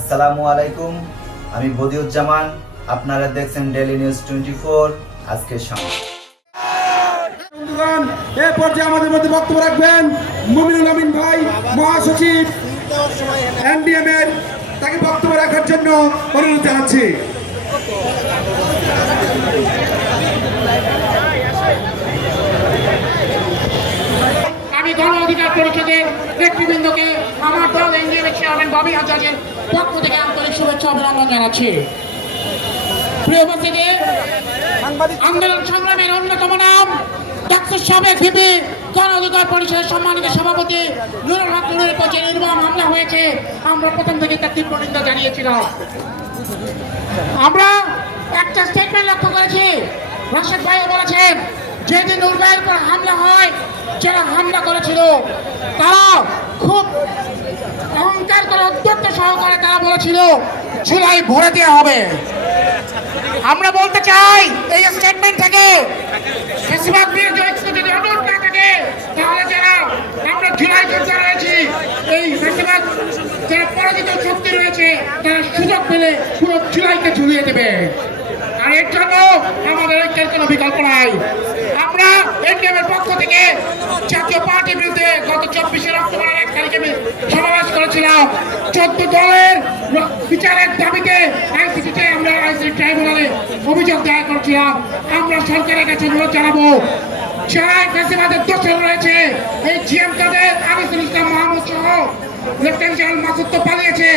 আসসালামু আলাইকুম, আমি বদিউজ্জামান, আপনারা দেখছেন ডেলি নিউজ টোয়েন্টি ফোর আজকের সংবাদ। বন্ধুগণ, এ আমাদের মধ্যে বক্তব্য রাখবেন আমিন ভাই, মহাসচিব এর, তাকে বক্তব্য রাখার জন্য অনুরোধ জানাচ্ছি। আমি গণ অধিকার পরিষদের নেতৃবৃন্দকে আমার দল এনডিএর চেয়ারম্যান ববি আজাদের পক্ষ থেকে আন্তরিক শুভেচ্ছা অভিনন্দন জানাচ্ছি। আন্দোলন সংগ্রামের অন্যতম নাম ডাক্তার সাবেক ভিপি গণ অধিকার পরিষদের সম্মানিত সভাপতি নুরুল হক নুরের পক্ষে নির্মম হামলা হয়েছে। আমরা প্রথম থেকে তার তীব্র নিন্দা জানিয়েছিলাম। আমরা একটা স্টেটমেন্ট লক্ষ্য করেছি। রাশেদ ভাইও বলেছেন যেদিন নুরবাইয়ের উপর হামলা হয়, যারা হামলা করেছিল, তারা খুব অহংকার করে অত্যন্ত সহকারে তারা বলেছিল জুলাই ভরে দেওয়া হবে। আমরা বলতে চাই, এই স্টেটমেন্ট থেকে তাহলে আমরা রয়েছি তারা দেবে। আর এর জন্য আমাদের ঐক্যের কোনো বিকল্প নাই। আমরা এনডিএমের পক্ষ থেকে জাতীয় পার্টির বিরুদ্ধে গত চব্বিশে অক্টোবরের এক তারিখে আমি সমাবেশ করেছিলাম। চোদ্দ দলের বিচারের দাবিতে আইসিসিতে আমরা আইসিসি ট্রাইব্যুনালে অভিযোগ দায়ের করছিলাম। আমরা সরকারের কাছে অনুরোধ জানাব যারা ফেসিবাদের দোষর রয়েছে, এই জিএম কাদের আনিসুল ইসলাম মাহমুদ সহ লেফটেন্যান্ট জেনারেল মাসুদ তো পালিয়েছে।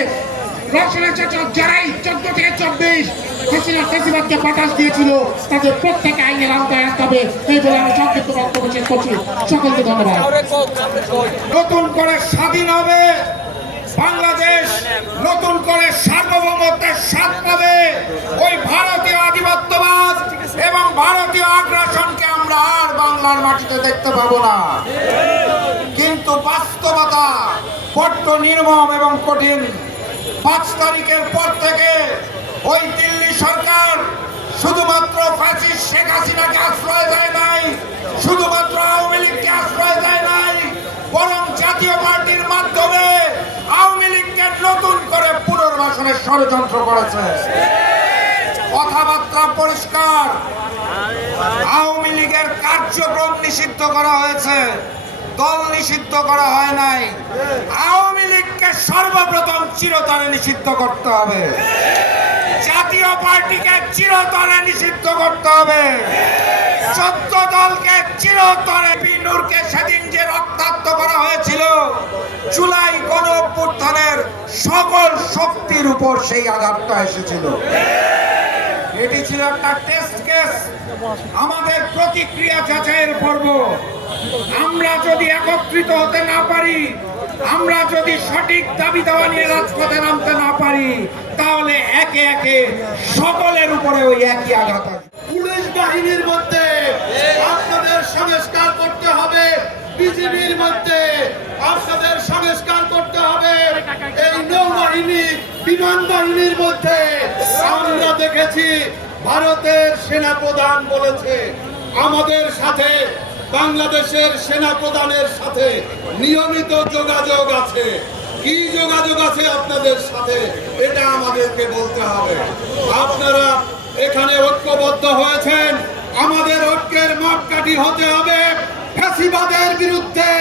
রসনের চাচা যারাই চোদ্দ থেকে চব্বিশ হাসিনা ফেসিবাদকে বাতাস দিয়েছিল তাদের প্রত্যেকে আইনের আওতায় আনতে হবে, এই বলে আমি সংক্ষিপ্ত বক্তব্য শেষ করছি। সকলকে ধন্যবাদ। নতুন করে স্বাধীন হবে, বাংলাদেশ নতুন করে সার্বভৌমত্বের স্বাদ পাবে ওই ভারতীয় আধিপত্যবাদ এবং ভারতীয় আগ্রাসনকে আমরা আর বাংলার মাটিতে দেখতে পাবো না। কিন্তু বাস্তবতা বড্ড নির্মম এবং কঠিন। পাঁচ তারিখের পর থেকে সরকার শুধুমাত্র ফ্যাসিস্ট শেখ হাসিনাকে আশ্রয় দেয় নাই, শুধুমাত্র আওয়ামী লীগকে আশ্রয় দেয় নাই, বরং জাতীয় পার্টির মাধ্যমে আওয়ামী লীগকে নতুন করে পুনর্বাসনের ষড়যন্ত্র করেছে। কথাবার্তা পরিষ্কার। আওয়ামী লীগের কার্যক্রম নিষিদ্ধ করা হয়েছে, দল নিষিদ্ধ করা হয় নাই। আওয়ামী লীগকে সর্বপ্রথম চিরতরে নিষিদ্ধ করতে হবে। জাতীয় পার্টিকে চিরতরে নিষিদ্ধ করতে হবে। চোদ্দ দলকে চিরতরে বিনুরকে সেদিন যে রক্তাক্ত করা হয়েছিল, জুলাই গণ অভ্যুত্থানের সকল শক্তির উপর সেই আঘাতটা এসেছিল। এটি ছিল একটা টেস্ট কেস আমাদের প্রতিক্রিয়া যাচাইয়ের পর্ব। আমরা যদি একত্রিত হতে না পারি, আমরা যদি সঠিক দাবি দাওয়া নিয়ে রাজপথে নামতে না পারি, তাহলে একে একে সকলের উপরে ওই একই আঘাত পুলিশ বাহিনীর মধ্যে আপনাদের সংস্কার করতে হবে, বিজিবির মধ্যে আপনাদের সংস্কার করতে হবে। এই নৌবাহিনী, বিমান বাহিনীর মধ্যে আমরা দেখেছি, ভারতের সেনা প্রধান বলেছে, আমাদের সাথে বাংলাদেশের সেনা প্রধানের সাথে নিয়মিত যোগাযোগ আছে। কি যোগাযোগ আছে আপনাদের সাথে, এটা আমাদেরকে বলতে হবে। আপনারা এখানে ঐক্যবদ্ধ হয়েছেন। আমাদের ঐক্যের মাপকাঠি হতে হবে ফ্যাসিবাদের বিরুদ্ধে।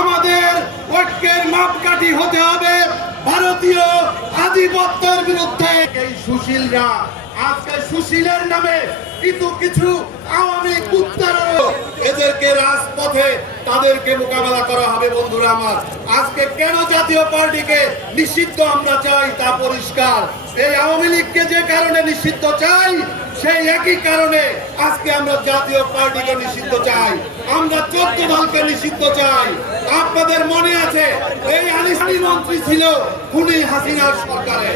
আমাদের ঐক্যের মাপকাঠি হতে হবে ভারতীয় আধিপত্যের বিরুদ্ধে। এই সুশীলরা আজকে সুশীলের নামে কিন্তু কিছু আওয়ামী কুত্তারও এদেরকে রাজপথে তাদেরকে মোকাবেলা করা হবে, বন্ধুরা আমার। আজকে কেন জাতীয় পার্টিকে নিষিদ্ধ আমরা চাই তা পরিষ্কার? এই আওয়ামী লীগকে যে কারণে নিষিদ্ধ চাই, সেই একই কারণে আজকে আমরা জাতীয় পার্টিকে নিষিদ্ধ চাই। আমরা চোদ্দ দলকে নিষিদ্ধ চাই। আপনাদের মনে আছে, এই আলিসানি মন্ত্রী ছিল খুনি হাসিনার সরকারে।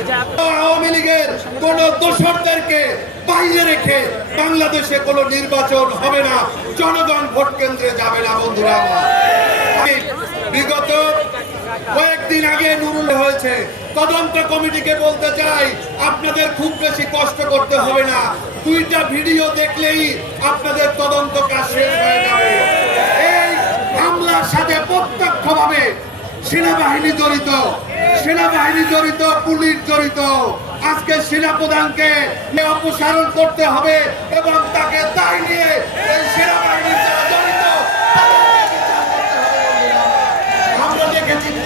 আওয়ামী লীগের কোন দোসরদেরকে বাইরে রেখে বাংলাদেশে কোনো নির্বাচন হবে না, জনগণ ভোট কেন্দ্রে যাবে না, বন্ধুরা বিগত কয়েকদিন আগে নুরুল হয়েছে। তদন্ত কমিটিকে বলতে চাই, আপনাদের খুব বেশি কষ্ট করতে হবে না। দুইটা ভিডিও দেখলেই আপনাদের তদন্ত কাজ শেষ হয়ে যাবে। সাথে প্রত্যক্ষভাবে সেনাবাহিনী জড়িত সেনাবাহিনী জড়িত, পুলিশ জড়িত। আজকে সেনাপ্রধানকে অপসারণ করতে হবে এবং তাকে দায় নিয়ে এই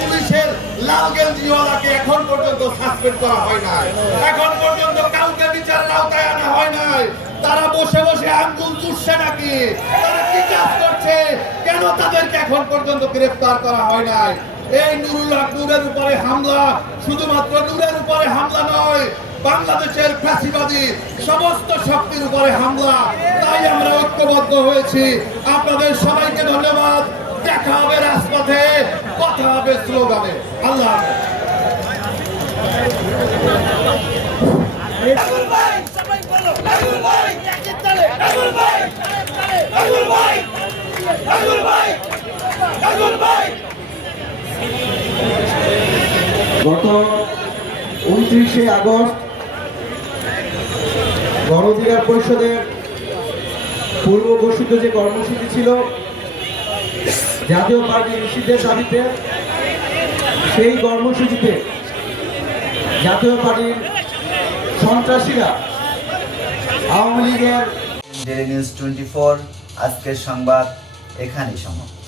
পুলিশের লাল গেঞ্জিওয়ালাকে এখন পর্যন্ত সাসপেন্ড করা হয় না এখন পর্যন্ত তারা বসে বসে আঙ্গুল চুষছে নাকি? তারা কি কাজ করছে? কেন তাদেরকে এখন পর্যন্ত গ্রেফতার করা হয় নাই? এই নুরুল্লাহ নূরের উপরে হামলা শুধুমাত্র নূরের উপরে হামলা নয়, বাংলাদেশের ফ্যাসিবাদী সমস্ত শক্তির উপরে হামলা। তাই আমরা ঐক্যবদ্ধ হয়েছি। আপনাদের সবাইকে ধন্যবাদ। দেখা হবে রাজপথে, কথা হবে স্লোগানে। আল্লাহ। গত উনত্রিশে আগস্ট গণ অধিকার পরিষদের পূর্ব ঘোষিত যে কর্মসূচি ছিল, জাতীয় পার্টি নিষিদ্ধের দাবিতে সেই কর্মসূচিতে জাতীয় পার্টির সন্ত্রাসীরা আওয়ামী লীগের ডেলি নিউজ টোয়েন্টি ফোর আজকের সংবাদ এখানেই সমাপ্ত।